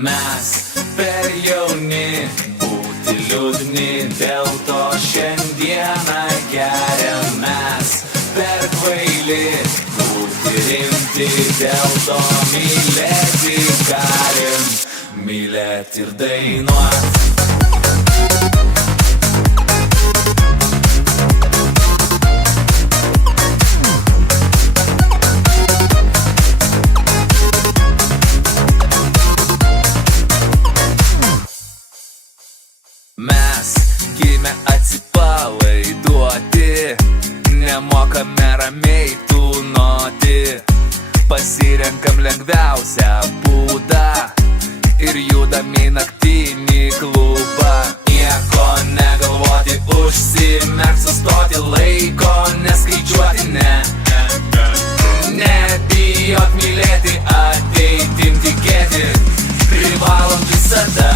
Mes per jauni būti liūdni, dėl to šiandieną geriam. Mes per kvaili būti rimti, dėl to mylėti galim. Mylėt ir dainuot. Mes gimę atsipalaiduoti, nemokame ramiai tūnoti. Pasirenkam lengviausią būdą ir judam į naktinį klubą. Nieko negalvoti, užsimerkt, sustoti, laiko neskaičiuoti, ne. Nebijot mylėti, ateitim tikėti, privalom visada.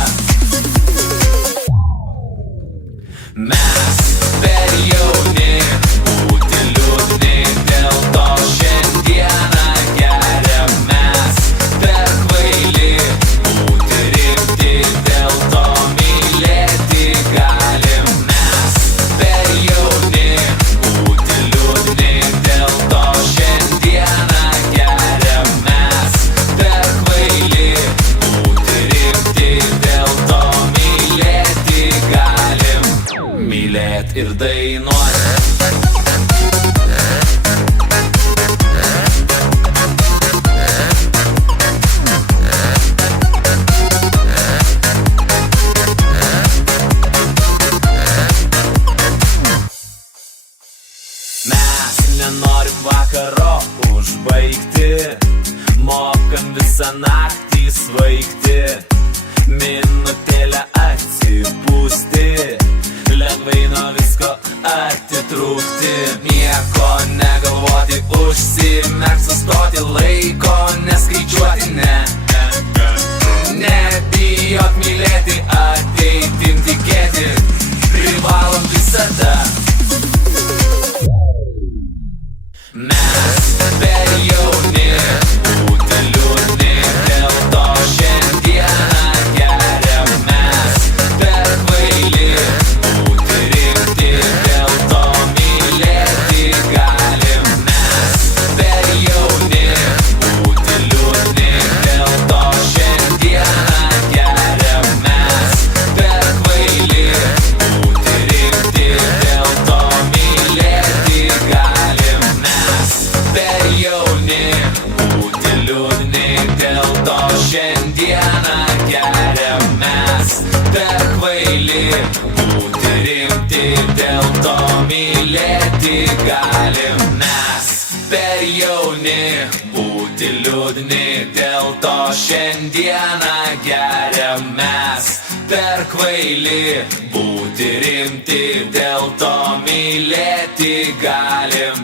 Mes per jauni būti liūdni, dėl to šiandieną geriam. Mes per kvaili būti rimti, dėl to mylėti galim. Mes per jauni būti liūdni, dėl to šiandieną geriam. Mes per kvaili būti rimti, dėl to mylėti galim. Mylėt ir dainuot. Mes nenorim vakaro užbaigti, mokam visą naktį svaigti, minutėlę atsipūsti, lengvai nuo visko atitrūkti. Nieko negalvoti, užsimerkt, sustoti, laiko neskaičiuoti, ne. Nebijot mylėti, ateitim tikėti, privalom visada. Mes per jauni būti liūdni, dėl to šiandieną geriam. Mes per kvaili būti rimti, dėl to mylėti galim. Mes per jauni būti liūdni, dėl to šiandieną geriam. Mes per kvaili būti rimti, dėl to mylėti galim. Mes per jauni būti liūdni, dėl to šiandieną geriam. Mes per kvaili būti rimti, dėl to mylėti galim. Mes per jauni būti liūdni, dėl to šiandieną geriam. Mes per kvaili būti rimti, dėl to mylėti galim.